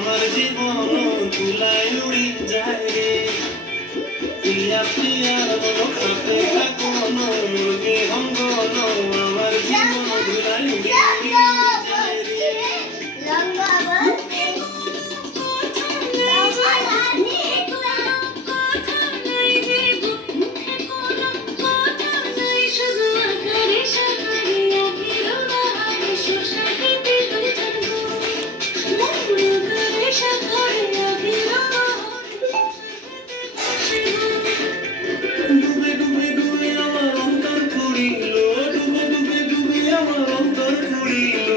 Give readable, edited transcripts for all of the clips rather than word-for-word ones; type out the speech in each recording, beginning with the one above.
আমার জীবন তুলায় উড়ি যায় রে প্রিয়া প্রিয়ার মনো খাতে থাকুন মুরগি হঙ্গন আমার জীবন তুলায় উড়ি যায় রে ডুবে ডুবে ডুবে আমার অন্তর ঘুরিল ডুবে ডুবে ডুবে আমার অন্তর ঘুরিল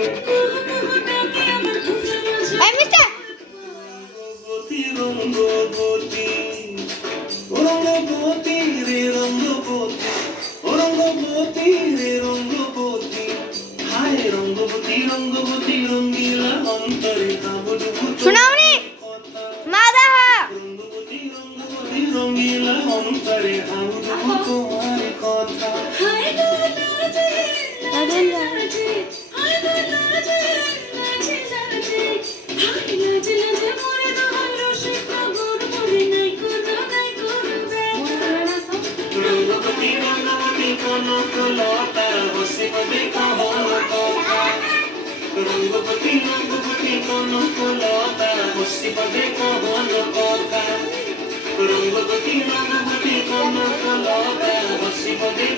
রঙ্গবতী রঙ্গবতী রঙ্গবতী রে রঙ্গবতী রঙ্গবতী রে রঙ্গবতী হায় রঙ্গবতী রঙ্গবতী রঙ্গিলা অন্তরে কাবুডুবু শোনাওনি মাদা রঙ্গবতী রঙ্গবতী রঙ্গিলা অন্তরে কাবুডুবু তোমার কথা হায় রঙ্গবতী রঙ্গবতী কনকলতা বসিব দেখা হল কথা রঙ্গবতী রঙ্গবতী কনকলতা বসিব দেখা হল কথা রঙ্গবতী রঙ্গবতী কনকলতা বসিব দেখা